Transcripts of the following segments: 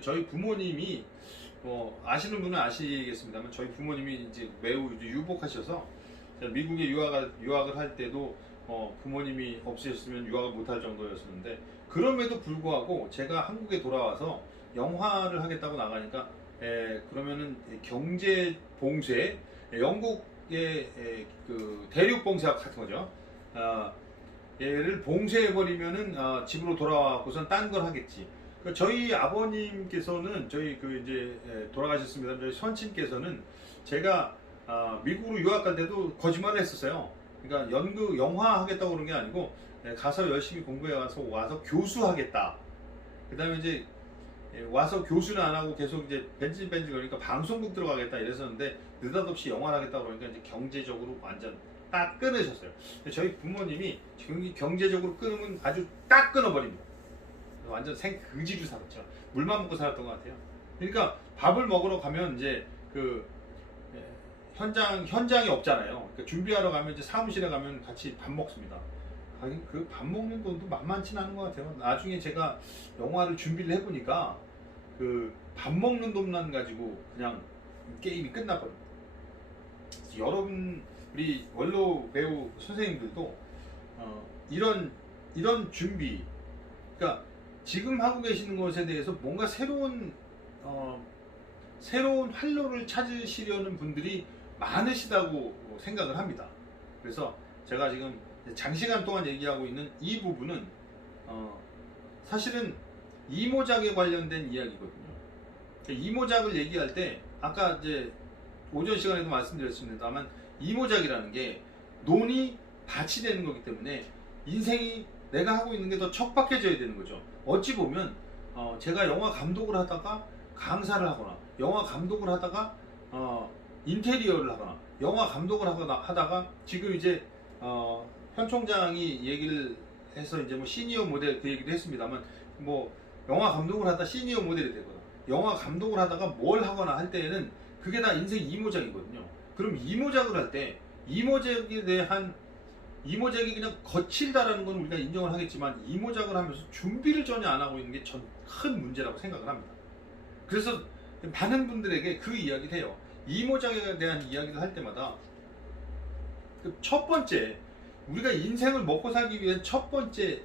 저희 부모님이 아시는 분은 아시겠습니다만 저희 부모님이 이제 매우 이제 유복하셔서 제가 미국에 유학을 할 때도 부모님이 없으셨으면 유학을 못할 정도였었는데 그럼에도 불구하고 제가 한국에 돌아와서 영화를 하겠다고 나가니까 그러면은 경제 봉쇄 영국의 그 대륙 봉쇄와 같은 거죠. 얘를 봉쇄해버리면은 집으로 돌아와고선 딴 걸 하겠지. 저희 아버님께서는 저희 그 이제 돌아가셨습니다. 저희 선친께서는 제가 미국으로 유학 갈 때도 거짓말을 했었어요. 그러니까 연극 영화 하겠다고 그런 게 아니고 가서 열심히 공부해 와서 교수하겠다. 그다음에 이제 와서 교수는 안 하고 계속 이제 벤질벤질 거리니까 방송국 들어가겠다 이랬었는데 느닷없이 영화를 하겠다 그러니까 이제 경제적으로 완전 딱 끊으셨어요. 저희 부모님이 경제적으로 끊으면 아주 딱 끊어버립니다. 완전 생그지로 살았죠. 물만 먹고 살았던 것 같아요. 그러니까 밥을 먹으러 가면 이제 그 현장이 없잖아요. 그러니까 준비하러 가면 이제 사무실에 가면 같이 밥 먹습니다. 그 밥 먹는 돈도 만만치는 않은 것 같아요. 나중에 제가 영화를 준비를 해보니까 그 밥 먹는 돈만 가지고 그냥 게임이 끝나버립니다. 여러분 우리 원로 배우 선생님들도 이런 준비, 그러니까 지금 하고 계시는 것에 대해서 뭔가 새로운 활로를 찾으시려는 분들이 많으시다고 생각을 합니다. 그래서 제가 지금 장시간 동안 얘기하고 있는 이 부분은 사실은 이모작에 관련된 이야기거든요. 이모작을 얘기할 때 아까 이제 오전 시간에도 말씀드렸습니다만 이모작이라는 게 논이 밭이 되는 거기 때문에 인생이 내가 하고 있는 게 더 척박해져야 되는 거죠. 어찌 보면 제가 영화 감독을 하다가 강사를 하거나 영화 감독을 하다가 인테리어를 하거나 영화 감독을 하다가 지금 이제 현 총장이 얘기를 해서 이제 뭐 시니어 모델 그 얘기도 했습니다만 뭐 영화 감독을 하다 시니어 모델이 되거나 영화 감독을 하다가 뭘 하거나 할 때에는 그게 다 인생 이모작이거든요. 그럼 이모작을 할 때 이모작에 대한 이모작이 그냥 거칠다라는 건 우리가 인정을 하겠지만 이모작을 하면서 준비를 전혀 안 하고 있는 게 전 큰 문제라고 생각을 합니다. 그래서 많은 분들에게 그 이야기를 해요. 이모작에 대한 이야기를 할 때마다 그 첫 번째 우리가 인생을 먹고 살기 위한 첫 번째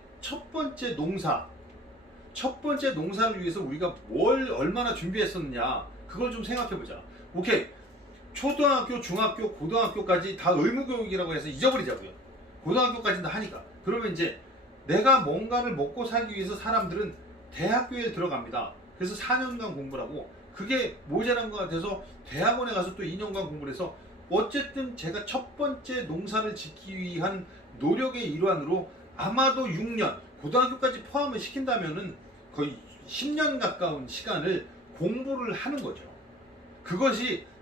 농사를 위해서 우리가 뭘 얼마나 준비했었느냐 그걸 좀 생각해 보자. 오케이, 초등학교, 중학교, 고등학교까지 다 의무교육이라고 해서 잊어버리자고요. 고등학교까지는 하니까. 그러면 이제 내가 뭔가를 먹고 살기 위해서 사람들은 대학교에 들어갑니다. 그래서 4년간 공부를 하고 그게 모자란 것 같아서 대학원에 가서 또 2년간 공부를 해서 어쨌든 제가 첫 번째 농사를 짓기 위한 노력의 일환으로 아마도 6년, 고등학교까지 포함을 시킨다면은 거의 10년 가까운 시간을 공부를 하는 거죠.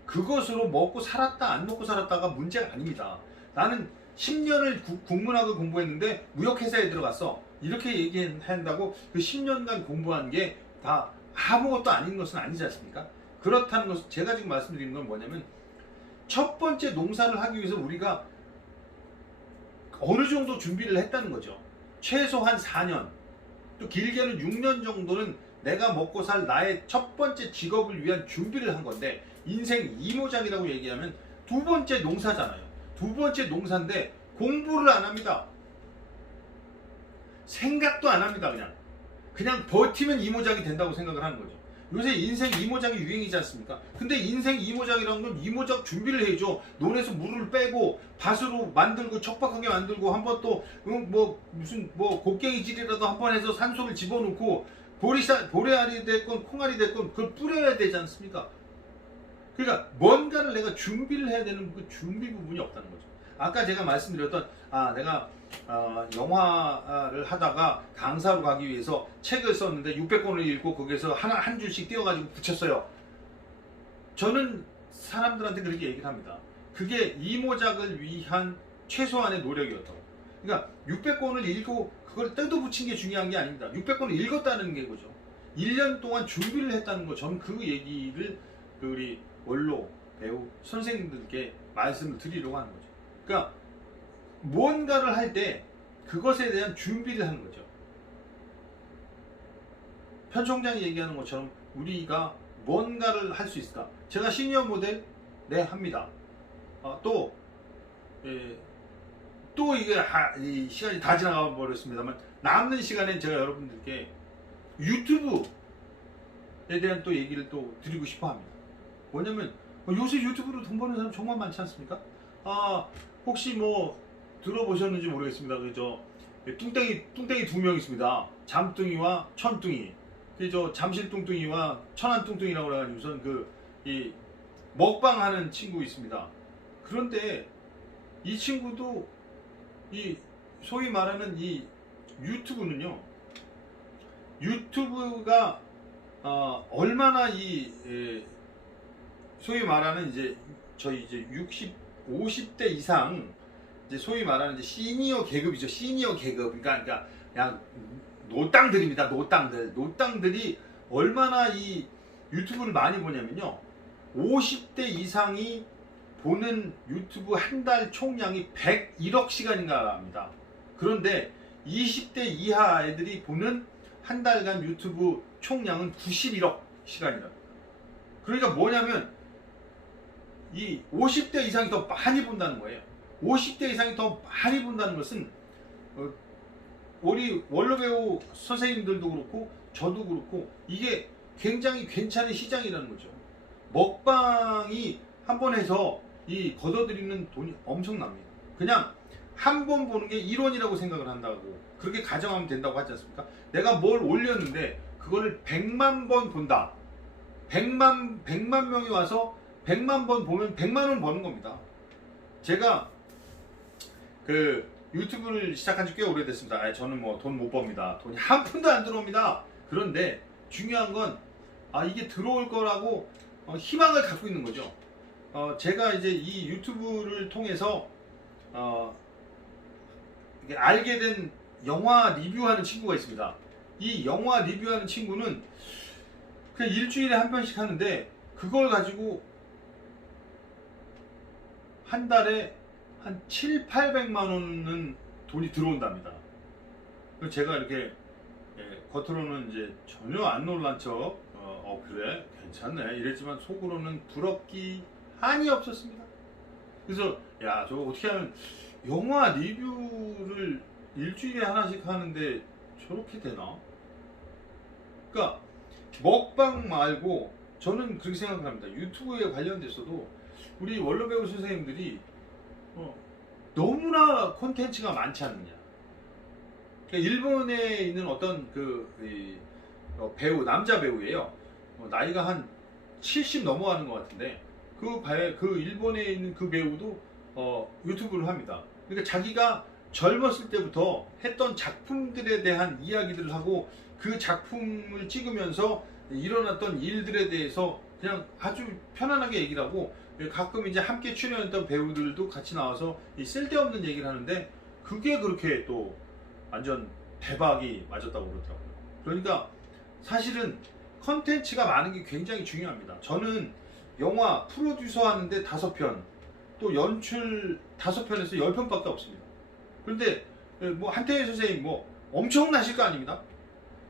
그것으로 먹고 살았다 안 먹고 살았다가 문제가 아닙니다. 나는 10년을 국문학을 공부했는데 무역회사에 들어갔어. 이렇게 얘기한다고 그 10년간 공부한 게 다 아무것도 아닌 것은 아니지 않습니까? 그렇다는 것은 제가 지금 말씀드리는 건 뭐냐면 첫 번째 농사를 하기 위해서 우리가 어느 정도 준비를 했다는 거죠. 최소한 4년, 또 길게는 6년 정도는 내가 먹고 살 나의 첫 번째 직업을 위한 준비를 한 건데 인생 이모작이라고 얘기하면 두 번째 농사잖아요. 두 번째 농사인데 공부를 안 합니다. 생각도 안 합니다. 그냥 버티면 이모작이 된다고 생각을 하는 거죠. 요새 인생 이모작이 유행이지 않습니까? 근데 인생 이모작이라는 건 이모작 준비를 해야죠. 논에서 물을 빼고 밭으로 만들고 척박하게 만들고 한번 또 무슨 곡괭이질이라도 한번 해서 산소를 집어넣고 보리알이 됐건 콩알이 됐건 그걸 뿌려야 되지 않습니까? 그러니까 뭔가를 내가 준비를 해야 되는 그 준비 부분이 없다는 거죠. 아까 제가 말씀드렸던 내가 영화를 하다가 강사로 가기 위해서 책을 썼는데 600권을 읽고 거기에서 한 줄씩 띄워가지고 붙였어요. 저는 사람들한테 그렇게 얘기를 합니다. 그게 이모작을 위한 최소한의 노력이었다고. 그러니까 600권을 읽고 그걸 뜯어붙인 게 중요한 게 아닙니다. 600권을 읽었다는 게 그거죠. 1년 동안 준비를 했다는 거. 저는 그 얘기를 우리 원로 배우 선생님들께 말씀을 드리려고 하는 거죠. 그러니까 뭔가를 할 때 그것에 대한 준비를 하는 거죠. 편 총장이 얘기하는 것처럼 우리가 뭔가를 할 수 있을까? 제가 시니어 모델 네 합니다. 또 예, 또 이게 이 시간이 다 지나가 버렸습니다만 남는 시간엔 제가 여러분들께 유튜브에 대한 또 얘기를 또 드리고 싶어 합니다. 뭐냐면 요새 유튜브로 돈 버는 사람 정말 많지 않습니까? 혹시 뭐 들어보셨는지 모르겠습니다. 그저 뚱땡이 두 명 있습니다. 잠뚱이와 천뚱이. 그저 잠실뚱뚱이와 천안뚱뚱이라고 그래가지고선 이 먹방하는 친구 있습니다. 그런데 이 친구도 이 소위 말하는 이 유튜브는요, 유튜브가 얼마나 소위 말하는 이제 저희 이제 50대 이상 이제 소위 말하는 이제 시니어 계급이죠. 시니어 계급. 그러니까 그냥 노땅들입니다. 노땅들이 얼마나 이 유튜브를 많이 보냐면요, 50대 이상이 보는 유튜브 한 달 총량이 101억 시간인가 합니다. 그런데 20대 이하 애들이 보는 한 달간 유튜브 총량은 91억 시간이랍니다. 그러니까 뭐냐면 이 50대 이상이 더 많이 본다는 거예요. 50대 이상이 더 많이 본다는 것은 우리 원로배우 선생님들도 그렇고 저도 그렇고 이게 굉장히 괜찮은 시장이라는 거죠. 먹방이 한 번 해서 이 걷어들이는 돈이 엄청납니다. 그냥 한 번 보는 게 1원이라고 생각을 한다고 그렇게 가정하면 된다고 하지 않습니까? 내가 뭘 올렸는데 그거를 100만 번 본다. 100만 명이 와서 100만 번 보면 100만 원 버는 겁니다. 제가 유튜브를 시작한 지 꽤 오래됐습니다. 저는 뭐 돈 못 법니다. 돈이 한 푼도 안 들어옵니다. 그런데 중요한 건 이게 들어올 거라고 희망을 갖고 있는 거죠. 제가 이제 이 유튜브를 통해서 알게 된 영화 리뷰하는 친구가 있습니다. 이 영화 리뷰하는 친구는 그냥 일주일에 한 편씩 하는데 그걸 가지고 한 달에 한 7, 800만 원은 돈이 들어온답니다. 제가 이렇게 겉으로는 이제 전혀 안 놀란 척 그래 괜찮네 이랬지만 속으로는 부럽기 한이 없었습니다. 그래서 야 저거 어떻게 하면 영화 리뷰를 일주일에 하나씩 하는데 저렇게 되나? 그러니까 먹방 말고 저는 그렇게 생각을 합니다. 유튜브에 관련돼서도 우리 원로배우 선생님들이 너무나 콘텐츠가 많지 않느냐. 그러니까 일본에 있는 어떤 배우, 남자 배우예요. 나이가 한 70 넘어가는 것 같은데 그 일본에 있는 그 배우도 유튜브를 합니다. 그러니까 자기가 젊었을 때부터 했던 작품들에 대한 이야기들을 하고 그 작품을 찍으면서 일어났던 일들에 대해서 그냥 아주 편안하게 얘기를 하고 가끔 이제 함께 출연했던 배우들도 같이 나와서 이 쓸데없는 얘기를 하는데 그게 그렇게 또 완전 대박이 맞았다고 그러더라고요. 그러니까 사실은 컨텐츠가 많은 게 굉장히 중요합니다. 저는 영화 프로듀서 하는데 5편, 또 연출 5편에서 10편밖에 없습니다. 그런데 뭐 한태희 선생님 뭐 엄청나실 거 아닙니다.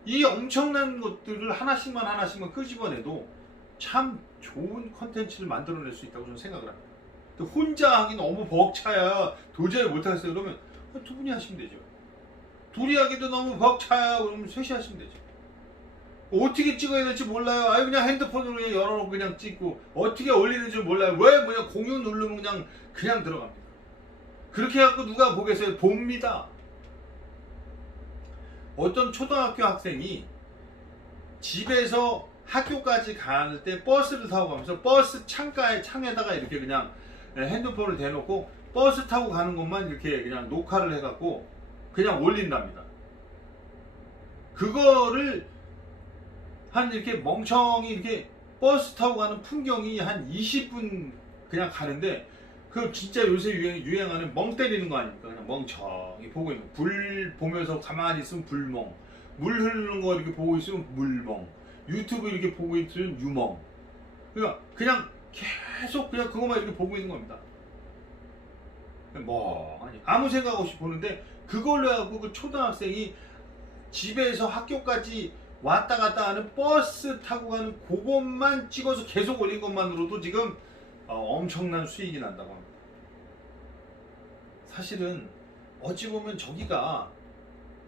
이 엄청난 것들을 하나씩만 끄집어내도 참 좋은 컨텐츠를 만들어낼 수 있다고 저는 생각을 합니다. 혼자 하기 너무 벅차야 도저히 못하겠어요. 그러면 두 분이 하시면 되죠. 둘이 하기도 너무 벅차야 그러면 셋이 하시면 되죠. 어떻게 찍어야 될지 몰라요. 그냥 핸드폰으로 그냥 열어놓고 그냥 찍고 어떻게 올리는지 몰라요. 왜 그냥 공유 누르면 그냥 들어갑니다. 그렇게 해갖고 누가 보겠어요? 봅니다. 어떤 초등학교 학생이 집에서 학교까지 가는 때 버스를 타고 가면서 버스 창에다가 이렇게 그냥 핸드폰을 대놓고 버스 타고 가는 것만 이렇게 그냥 녹화를 해갖고 그냥 올린답니다. 그거를 이렇게 멍청이 이렇게 버스 타고 가는 풍경이 한 20분 그냥 가는데 진짜 요새 유행하는 멍 때리는 거 아닙니까? 그냥 멍청이 보고 있는 거. 불 보면서 가만히 있으면 불멍, 물 흐르는 거 이렇게 보고 있으면 물멍, 유튜브 이렇게 보고 있으면 유멍. 그러니까 그냥 계속 그냥 그것만 이렇게 보고 있는 겁니다. 아무 생각 없이 보는데 그걸로 해갖고 그 초등학생이 집에서 학교까지 왔다 갔다 하는 버스 타고 가는 그것만 찍어서 계속 올린 것만으로도 지금 엄청난 수익이 난다고 합니다. 사실은 어찌 보면 저기가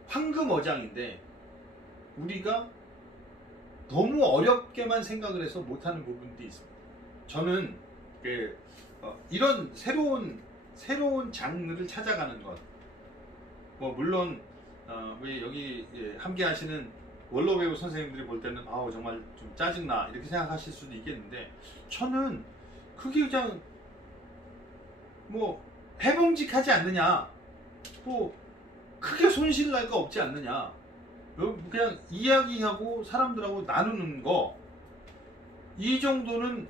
황금 어장인데 우리가 너무 어렵게만 생각을 해서 못하는 부분도 있습니다. 저는 이런 새로운 장르를 찾아가는 것, 뭐 물론 우리 여기 함께 하시는 원로 배우 선생님들이 볼 때는 아우 정말 좀 짜증나 이렇게 생각하실 수도 있겠는데, 저는 그게 그냥 뭐 해봄직하지 않느냐, 뭐 크게 손실 날 거 없지 않느냐, 그냥 이야기하고 사람들하고 나누는 거, 이 정도는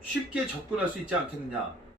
쉽게 접근할 수 있지 않겠느냐.